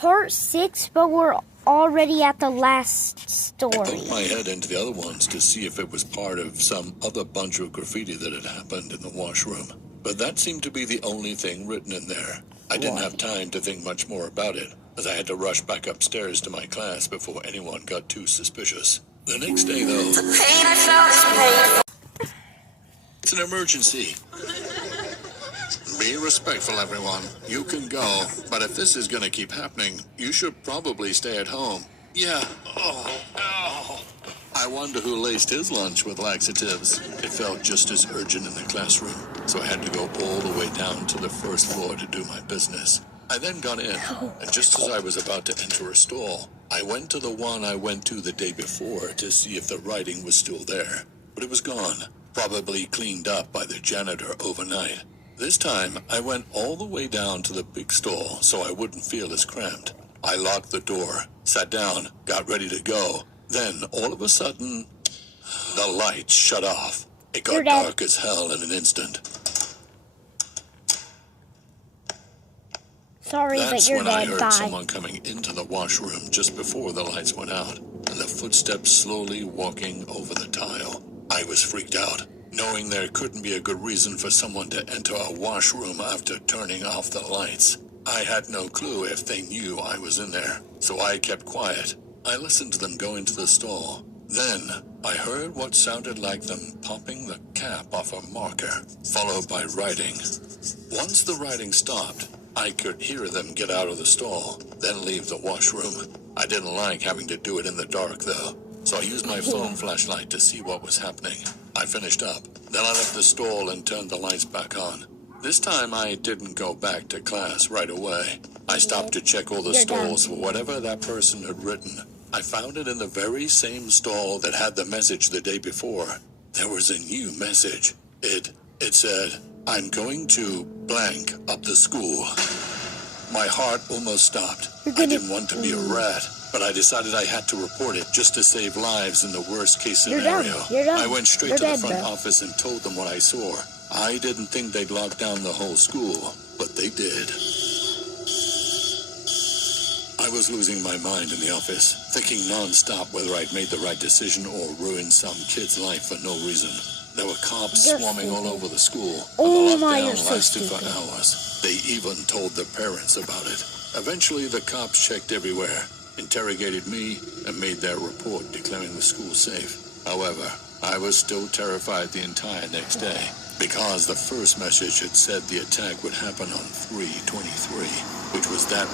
part 6, but we're already at the last I story. poked my head into the other ones to see if it was part of some other bunch of graffiti that had happened in the washroom. But that seemed to be the only thing written in there. I didn't have time to think much more about it, as I had to rush back upstairs to my class before anyone got too suspicious. The next day, though, The pain I felt is painful. it's an emergency. Be respectful, everyone. You can go, but if this is going to keep happening, you should probably stay at home. Yeah. Oh. I wonder who laced his lunch with laxatives. It felt just as urgent in the classroom, so I had to go all the way down to the first floor to do my business. I then got in, and just as I was about to enter a stall, I went to the one I went to the day before to see if the writing was still there. But it was gone, probably cleaned up by the janitor overnight. This time, I went all the way down to the big stall so I wouldn't feel as cramped. I locked the door, sat down, got ready to go. Then, all of a sudden, the lights shut off. It got dark as hell in an instant. Sorry, but That's you're when I dead. heard Bye. someone coming into the washroom just before the lights went out, and the footsteps slowly walking over the tile. I was freaked out, knowing there couldn't be a good reason for someone to enter a washroom after turning off the lights. I had no clue if they knew I was in there, so I kept quiet. I listened to them go into the stall. Then, I heard what sounded like them popping the cap off a marker, followed by writing. Once the writing stopped, I could hear them get out of the stall, then leave the washroom. I didn't like having to do it in the dark, though, so I used my phone flashlight to see what was happening. I finished up. Then I left the stall and turned the lights back on. This time I didn't go back to class right away. I stopped to check all the stalls for whatever that person had written. I found it in the very same stall that had the message the day before. There was a new message. It said, "I'm going to blank up the school." My heart almost stopped. I didn't want to be a rat, but I decided I had to report it just to save lives in the worst case scenario. You're done. I went straight You're to the dead, front bro. office and told them what I saw. I didn't think they'd lock down the whole school, but they did. I was losing my mind in the office, thinking non-stop whether I'd made the right decision or ruined some kid's life for no reason. There were cops swarming all over the school. Oh and the my, lockdown you're so lasted for stupid. hours. They even told the parents about it. Eventually, the cops checked everywhere, interrogated me, and made their report declaring the school safe. However, I was still terrified the entire next day, because the first message had said the attack would happen on 3/23, which was that